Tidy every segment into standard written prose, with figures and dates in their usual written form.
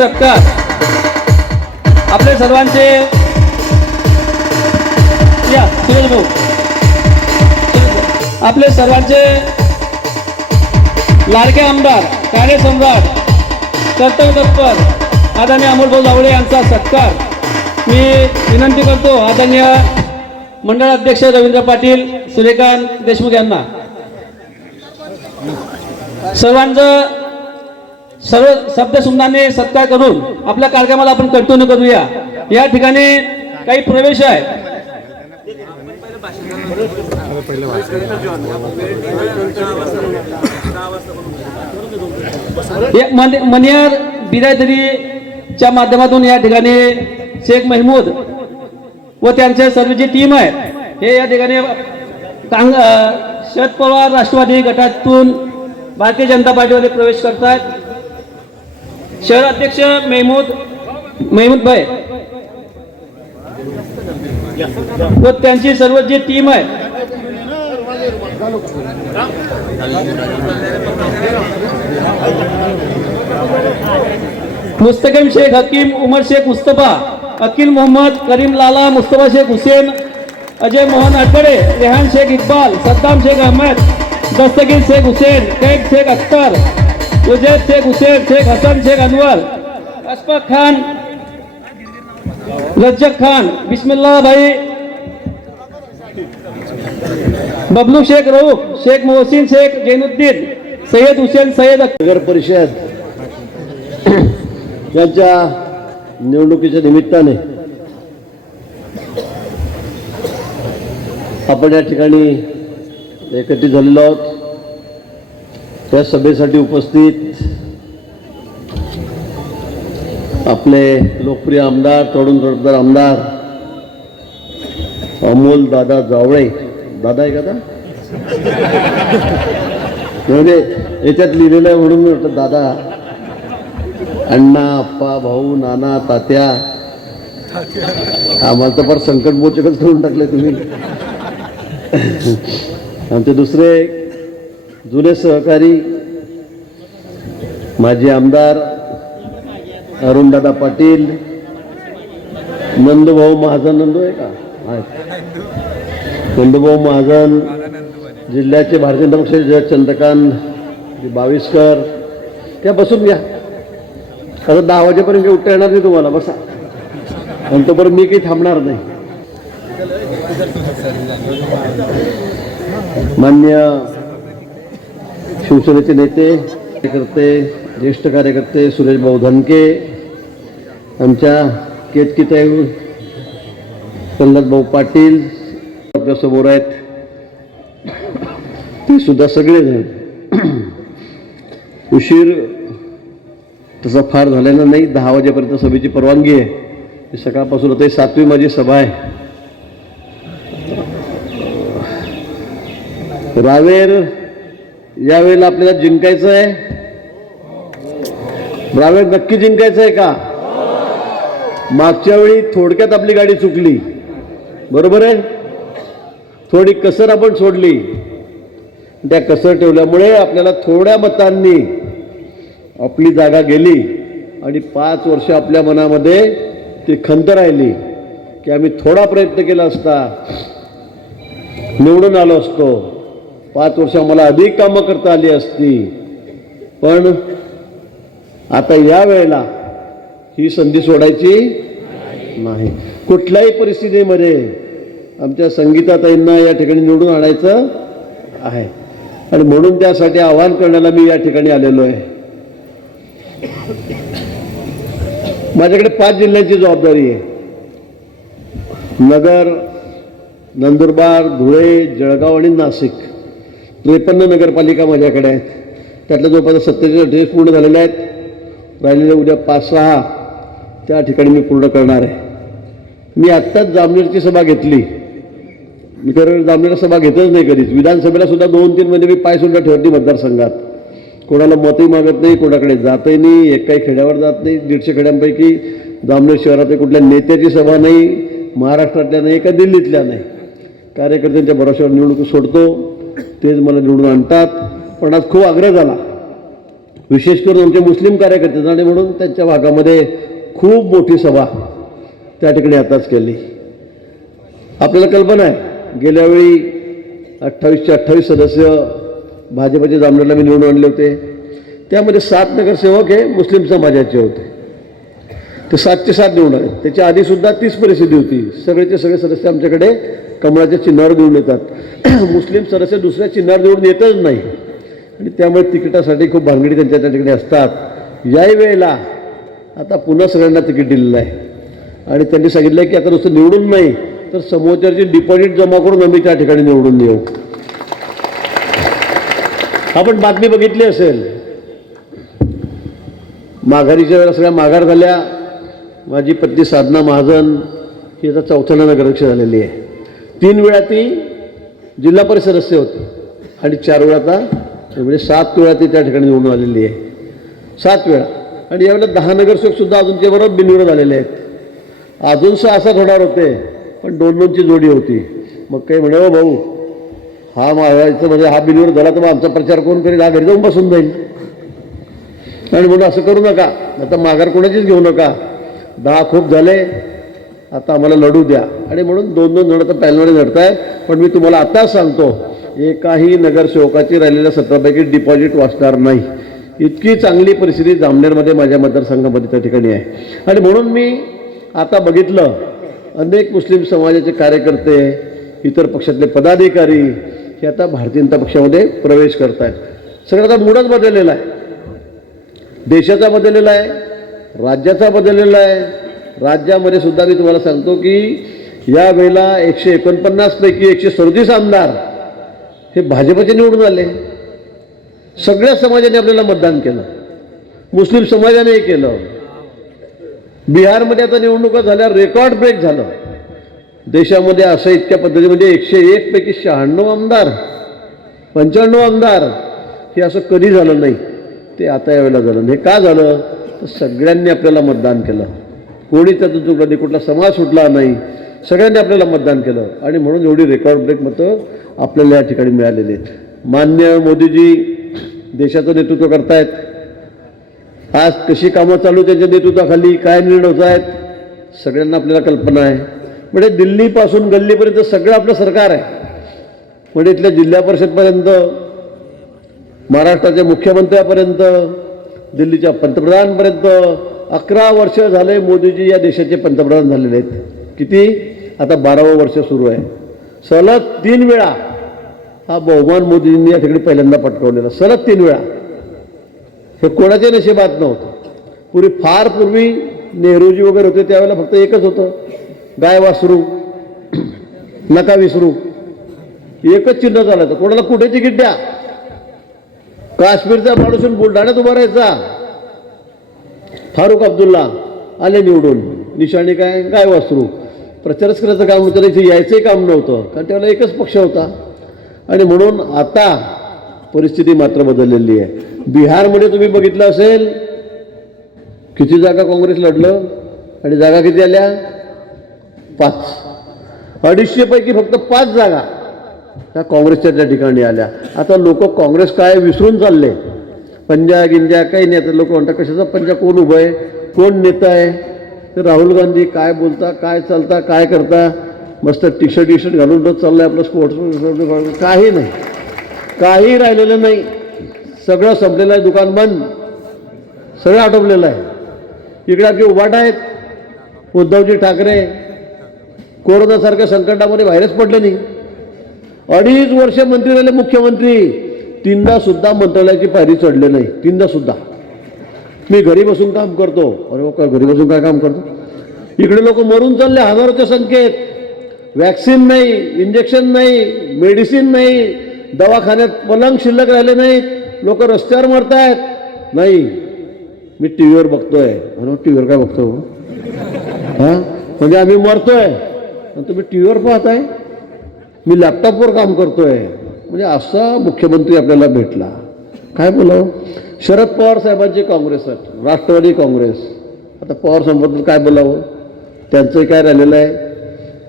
सत्कार आपले सर्वांचे या सुरेश भाऊ आपले सर्वांचे लाडके आमदार कार्यसम्राट कर्तव्यतत्पर आदरणीय अमोलभाऊ जावळे यांचा सत्कार मी विनंती करतो आदरणीय मंडळ अध्यक्ष रवींद्र पाटील सूर्यकांत देशमुख यांना सर्वांचं सर्व शब्दसुमनाने सत्कार करून आपल्या कार्यक्रमाला आपण कंटिन्यू करूया। या ठिकाणी काही प्रवेश आहे। मनियार बिरादरीच्या माध्यमातून या ठिकाणी शेख महमूद व त्यांचे सर्व जी टीम आहे हे या ठिकाणी शरद पवार राष्ट्रवादी गटातून भारतीय जनता पार्टीमध्ये प्रवेश करतात। शहर अध्यक्ष महमूद भाई व त्यांची सर्व जी टीम आहे मुस्तकीम शेख हकीम उमर शेख मुस्तफा अकील मोहम्मद करीम लाला मुस्तफा शेख हुसैन अजय मोहन अडकडे रेहान शेख इकबाल सद्दाम शेख अहमद दस्तगीर शेख हुसैन कैफ शेख अख्तर उजैद शेख हुसैन शेख हसन शेख अनवर अशफाक खान रज्जक खान बिस्मिल्लाह भाई बबलू शेख रऊफ शेख मोहसिन शेख जैनुद्दीन सैयद हुसैन सैयद नगर परिषद यांच्या निवडणुकीच्या निमित्ताने आपण या ठिकाणी एकत्रित झालेलो आहोत। त्या सभेसाठी उपस्थित आपले लोकप्रिय आमदार तरुण तडफदार आमदार अमोल दादा जावळे दादा आहे का म्हणजे याच्यात लिहिलेलं आहे म्हणून म्हटलं दादा अण्णा अप्पा भाऊ नाना तात्या आम्हाला तर फार संकटमोचकच करून टाकले तुम्ही। आमचे दुसरे जुने सहकारी माजी आमदार अरुणदादा पाटील नंदूभाऊ महाजन नंदू आहे का नंदूभाऊ महाजन जिल्ह्याचे भारतीय जनता पक्षाचे जयंत चंद्रकांत बाविस्कर त्या बसून घ्या आता 10 वाजेपर्यंत उठता येणार नाही तुम्हाला बसा आणि तोपर्यंत मी काही थांबणार नाही। मान्य शिवसेनेचे नेते कार्यकर्ते ज्येष्ठ कार्यकर्ते सुरेश भाऊ धनके आमच्या केतकीताई प्रल्हाद भाऊ पाटील आपल्यासमोर आहेत ते सुद्धा सगळेजण उशीर तसा फार झालेला नाही 10 वाजेपर्यंत सभेची परवानगी आहे। सकाळपासून आता 7वी माझी सभा आहे। रावेर यावेळेला आपल्याला जिंकायचं आहे। रावेर नक्की जिंकायचं आहे का? मागच्या वेळी थोडक्यात आपली गाडी चुकली बरोबर आहे। थोडी कसर आपण सोडली त्या कसर ठेवल्यामुळे आपल्याला थोड्या मतांनी आपली जागा गेली आणि 5 वर्ष आपल्या मनामध्ये ती खंत राहिली की आम्ही थोडा प्रयत्न केला असता निवडून आलो असतो 5 वर्ष आम्हाला अधिक कामं करता आली असती। पण आता या वेळेला ही संधी सोडायची नाही। कुठल्याही परिस्थितीमध्ये आमच्या संगीताताईंना या ठिकाणी निवडून आणायचं आहे आणि म्हणून त्यासाठी आवाहन करण्याला मी या ठिकाणी आलेलो आहे। माझ्याकडे 5 जिल्ह्यांची जबाबदारी आहे। नगर नंदुरबार धुळे जळगाव आणि नाशिक 53 नगरपालिका माझ्याकडे आहेत। त्यातल्या जवळपास 47 पूर्ण झालेल्या आहेत। राहिलेले उद्या 5-6 त्या ठिकाणी मी पूर्ण करणार आहे। मी आत्ताच जामनेरची सभा घेतली। मी तर जामनेरला सभा घेतच नाही कधीच। विधानसभेला सुद्धा 2-3 मध्ये मी पाय सुद्धा ठेवली मतदारसंघात। कोणाला मतही मागत नाही कोणाकडे जातही नाही एकाही खेड्यावर जात नाही। 150 खेड्यांपैकी जामनेर शहरातील कुठल्या नेत्याची सभा नाही महाराष्ट्रातल्या नाही का दिल्लीतल्या नाही। कार्यकर्त्यांच्या भरोश्यावर निवडणूक सोडतो तेच मला निवडून आणतात। पण आज खूप आग्रह झाला विशेष करून आमचे मुस्लिम कार्यकर्ते आणि म्हणून त्यांच्या भागामध्ये खूप मोठी सभा त्या ठिकाणी आताच केली. आपल्याला कल्पना आहे गेल्या वेळी 28चे 28 सदस्य भाजपचे जामनेरला मी निवडून आणले होते. त्यामध्ये 7 नगरसेवक हे मुस्लिम समाजाचे होते. ते 7चे 7 निवडून आले. त्याच्या आधीसुद्धा तीच परिस्थिती होती. सगळेचे सगळे सदस्य आमच्याकडे कमळाच्या चिन्हावर निवडून येतात. मुस्लिम सदस्य दुसऱ्या चिन्हावर निवडून येतच नाही आणि त्यामुळे तिकिटासाठी खूप भानगडी त्यांच्या त्या ठिकाणी असतात. याही वेळेला आता पुन्हा सगळ्यांना तिकीट दिलेलं आहे आणि त्यांनी सांगितलं की आता नुसतं निवडून नाही तर समोरच्याची डिपॉझिट जमा करून आम्ही त्या ठिकाणी निवडून येऊ. आपण बातमी बघितली असेल, माघारीच्या वेळेला सगळ्या माघार झाल्या. माझी पत्नी साधना महाजन ही आता 4थ्यांदा नगराध्यक्ष झालेली आहे. 3 वेळा ती जिल्हा परिषद सदस्य होती आणि 4 वेळा आता म्हणजे 7 वेळा ती त्या ठिकाणी निवडून आलेली आहे. 7 वेळा. आणि यावेळेला 10 नगरसेवकसुद्धा अजूनच्या बरोबर बिनविरोध आलेले आहेत. अजून 6 होणार होते पण 2-2ची जोडी होती. मग काही म्हणे हो भाऊ हा मागायचं म्हणजे हा बिनविरोध झाला तर मग आमचा प्रचार कोण करेल, हा घरी जाऊन बसून जाईल. आणि म्हणून असं करू नका, आता माघार कोणाचीच घेऊ नका. 10 खूप झाले, आता आम्हाला लढू द्या. आणि म्हणून 2-2 जण तर पॅनलमध्ये लढताय. पण मी तुम्हाला आताच सांगतो एकाही नगरसेवकाची राहिलेल्या 17पैकी डिपॉझिट वाचणार नाही. इतकी चांगली परिस्थिती जामनेरमध्ये माझ्या मतदारसंघामध्ये त्या ठिकाणी आहे. आणि म्हणून मी आता बघितलं अनेक मुस्लिम समाजाचे कार्यकर्ते, इतर पक्षातले पदाधिकारी हे आता भारतीय जनता पक्षामध्ये प्रवेश करत आहेत. सगळ्याचा मूडच बदललेला आहे. देशाचा बदललेला आहे, राज्याचा बदललेला आहे. राज्यामध्ये सुद्धा मी तुम्हाला सांगतो की या वेळेला 149 पैकी 137 आमदार हे भाजपचे निवडून आले. सगळ्या समाजाने आपल्याला मतदान केलं, मुस्लिम समाजानेही केलं. बिहारमध्ये आता निवडणुका झाल्या, रेकॉर्ड ब्रेक झालं. देशामध्ये असं इतक्या पद्धतीमध्ये 101 पैकी 96 आमदार, 95 आमदार हे असं कधी झालं नाही. ते आता यावेळेला झालं. हे का झालं तर सगळ्यांनी आपल्याला मतदान केलं. कोणी त्यातून चुकलं नाही, कुठला समाज सुटला नाही, सगळ्यांनी आपल्याला मतदान केलं आणि म्हणून एवढी रेकॉर्ड ब्रेक मतं आपल्याला या ठिकाणी मिळालेली आहेत. माननीय मोदीजी देशाचं नेतृत्व करतायत. आज कशी कामं चालू त्यांच्या नेतृत्वाखाली, काय निर्णय होत आहेत सगळ्यांना आपल्याला कल्पना आहे. म्हणजे दिल्लीपासून गल्लीपर्यंत सगळं आपलं सरकार आहे. म्हणजे इथल्या जिल्हा परिषदपर्यंत, महाराष्ट्राच्या मुख्यमंत्र्यापर्यंत, दिल्लीच्या पंतप्रधानपर्यंत 11 वर्ष झाले मोदीजी या देशाचे पंतप्रधान झालेले आहेत. किती? आता 12वं वर्ष सुरू आहे. सलग 3 वेळा हा बहुमान मोदींनी या ठिकाणी पहिल्यांदा पटकावलेला. सलग 3 वेळा. हे कोणाच्या नशिबात नव्हतं. फार पूर्वी नेहरूजी वगैरे होते त्यावेळेला फक्त एकच होतं, गाय वासरू नका विसरू, एकच चिन्ह चालायचं. कोणाला कुठे तिकीट द्या. काश्मीरचा माणूस बुलढाण्यात उभा राहायचा. फारुख अब्दुल्ला आले निवडून, निशाणी काय, गाय वासरू. प्रचारच करायचं काम होतं, इथे यायचंही काम नव्हतं कारण त्यावेळेला एकच पक्ष होता. आणि म्हणून आता परिस्थिती मात्र बदललेली आहे. बिहारमध्ये तुम्ही बघितलं असेल किती जागा काँग्रेस लढलं आणि जागा किती आल्या? 5. 250 पैकी फक्त 5 जागा त्या काँग्रेसच्या त्या ठिकाणी आल्या. आता लोक काँग्रेस काय विसरून चालले. पंजा गिंजा काही नाही. आता लोक म्हणतात कशाचा पंजा, कोण उभं आहे, कोण नेता आहे. तर राहुल गांधी काय बोलता, काय चालता, काय करता, मस्त टी शर्ट घालून रोज चाललंय आपलं स्पोर्ट्स. काही नाही, काही राहिलेलं नाही. सगळं संपलेलं आहे. दुकान बंद, सगळं आटोपलेलं आहे. इकडे आपले उभाटा आहेत. उद्धवजी ठाकरे कोरोनासारख्या संकटामध्ये बाहेरच पडले नाही. 2.5 वर्ष मंत्री राहिले मुख्यमंत्री, 3दा सुद्धा मंत्रालयाची पायरी चढले नाही. 3दा सुद्धा. मी घरी बसून काम करतो. अरे घरी बसून काय काम करतो? इकडे लोक मरून चालले हजारोच्या संख्येत. वॅक्सिन नाही, इंजेक्शन नाही, मेडिसिन नाही, दवाखान्यात पलंग शिल्लक राहिले नाहीत. लोक रस्त्यावर मरतायत. नाही, मी टी व्हीवर बघतोय. अरे टी व्हीवर काय बघतो? हां, म्हणजे आम्ही मरतोय तुम्ही टी व्हीवर पाहताय. मी लॅपटॉपवर काम करतोय. म्हणजे असा मुख्यमंत्री आपल्याला भेटला. काय बोलावं? शरद पवार साहेबांची काँग्रेस, राष्ट्रवादी काँग्रेस. आता पवार साहेबांबद्दल काय बोलावं? त्यांचंही काय राहिलेलं आहे?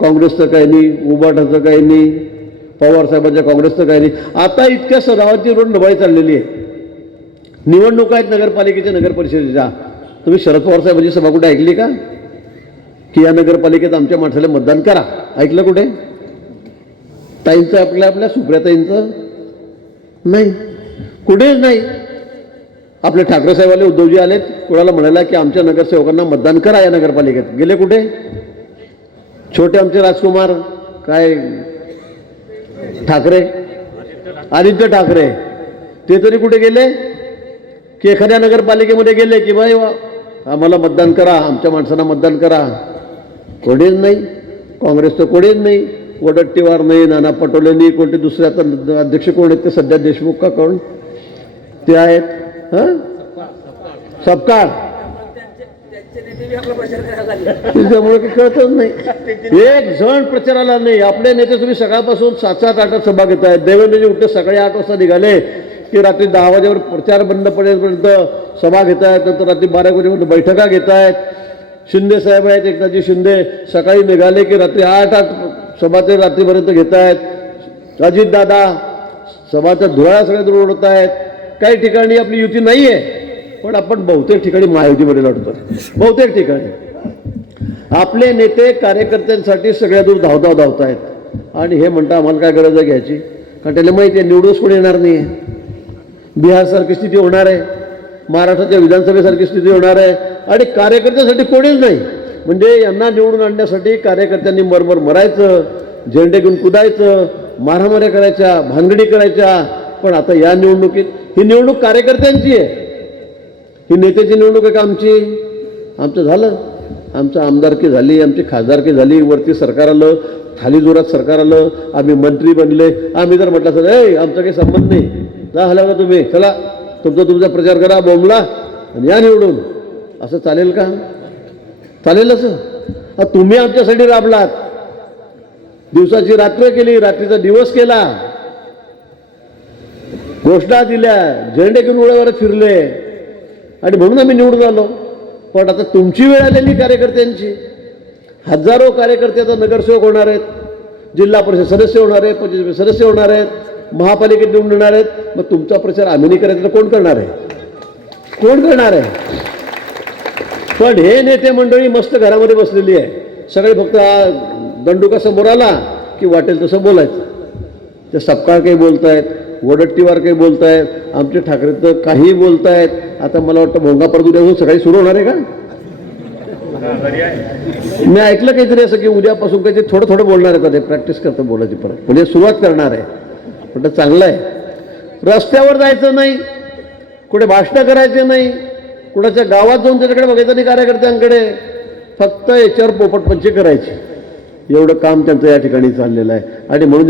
काँग्रेसचं काही नाही, उबाटाचं काही नाही, पवार साहेबांच्या काँग्रेसचं काही नाही. आता इतक्या सरावाची रोड नवाई चाललेली आहे. निवडणुका आहेत नगरपालिकेच्या, नगर परिषदेच्या. तुम्ही शरद पवार साहेबांची सभा कुठे ऐकली का, की या नगरपालिकेत आमच्या माणसाला मतदान करा? ऐकलं कुठे? ताईंचं आपल्या सुप्रियाताईंचं नाही, कुठेच नाही. आपले ठाकरे साहेब आले, उद्धवजी आलेत, कोणाला म्हणाला की आमच्या नगरसेवकांना मतदान करा या नगरपालिकेत? गेले कुठे? छोटे आमचे राजकुमार काय ठाकरे, आदित्य ठाकरे, ते तरी कुठे गेले? की एखाद्या नगरपालिकेमध्ये गेले की बाई आम्हाला मतदान करा, आमच्या माणसांना मतदान करा? कोणीच नाही. काँग्रेस तर कोणीच नाही. वडट्टीवार नाही, नाना पटोले नाही, कोणते दुसरे आता अध्यक्ष कोण आहेत ते सध्या, देशमुख का कोण ते आहेत? सपकाळ, त्याच्यामुळे काही कळतच नाही. एक जण प्रचाराला नाही. आपले नेते तुम्ही सकाळपासून 7-7, 8 सभा घेत आहेत. देवेंद्रजी उठते सकाळी 8 वाजता निघाले की रात्री 10 वाजेवर प्रचार बंद पडेपर्यंत सभा घेत आहेत, नंतर रात्री 12 वाजेपर्यंत बैठका घेत आहेत. शिंदे साहेब आहेत, एकनाथजी शिंदे, सकाळी निघाले की रात्री 8 सभा ते रात्रीपर्यंत घेत आहेत. अजित दादा सभाचा धुळा सगळे दूर उडत आहेत. काही ठिकाणी आपली युती नाही आहे, पण आपण बहुतेक ठिकाणी महायुतीमध्ये लढतो. बहुतेक ठिकाणी आपले नेते कार्यकर्त्यांसाठी सगळ्या दूर धावत आहेत. आणि हे म्हणता आम्हाला काय गरज आहे घ्यायची, कारण त्याला माहिती आहे निवडूनच कोणी येणार नाही आहे. बिहारसारखी स्थिती होणार आहे, महाराष्ट्राच्या विधानसभेसारखी स्थिती होणार आहे, आणि कार्यकर्त्यांसाठी कोणीच नाही. म्हणजे यांना निवडून आणण्यासाठी कार्यकर्त्यांनी मरमर मरायचं, झेंडे घेऊन कुदायचं, मारामाऱ्या करायच्या, भानगडी करायच्या. पण आता या निवडणुकीत ही निवडणूक कार्यकर्त्यांची आहे, ही नेत्याची निवडणूक आहे का आमची? आमचं झालं, आमचं आमदारकी झाली, आमची खासदारकी झाली, वरती सरकार आलं, खाली जोरात सरकार आलं, आम्ही मंत्री बनले. आम्ही जर म्हटलं सर आमचा काही संबंध नाही, जा हला का तुम्ही, चला तुमचा प्रचार करा, बोंबला आणि या निवडून, असं चालेल का? चालेल असं? तुम्ही आमच्यासाठी राबलात, दिवसाची रात्र केली, रात्रीचा दिवस केला, घोषणा दिल्या, झेंडे घेऊन उड्यावर फिरले, आणि म्हणून आम्ही निवडून आलो. पण आता तुमची वेळ आलेली कार्यकर्त्यांची. हजारो कार्यकर्ते आता नगरसेवक होणार आहेत, जिल्हा परिषद सदस्य होणार आहेत, पंचायत सदस्य होणार आहेत, महापालिकेत निवडून येणार आहेत. मग तुमचा प्रचार आम्ही नाही करायचा तर कोण करणार आहे? कोण करणार आहे? पण हे नेते मंडळी मस्त घरामध्ये बसलेली आहे, सगळे फक्त दंडुका समोर आला की वाटेल तसं बोलायचं. ते सपकाळ काही बोलतायत, वडट्टीवार काही बोलतायत, आमचे ठाकरे तर काही बोलतायत. आता मला वाटतं भोंगा परत उद्या सकाळी सुरू होणार आहे का? मी ऐकलं काहीतरी असं की उद्यापासून काहीतरी थोडं बोलणार आहे, प्रॅक्टिस करतं बोलायची, परत म्हणजे सुरुवात करणार आहे. पण चांगलं आहे. रस्त्यावर जायचं नाही, कुठे भाषणं करायचे नाही, कुणाच्या गावात जाऊन त्याच्याकडे बघायचं नाही कार्यकर्त्यांकडे, फक्त याच्यावर पोपटपंची करायची. एवढं काम त्यांचं या ठिकाणी चाललेलं आहे. आणि म्हणून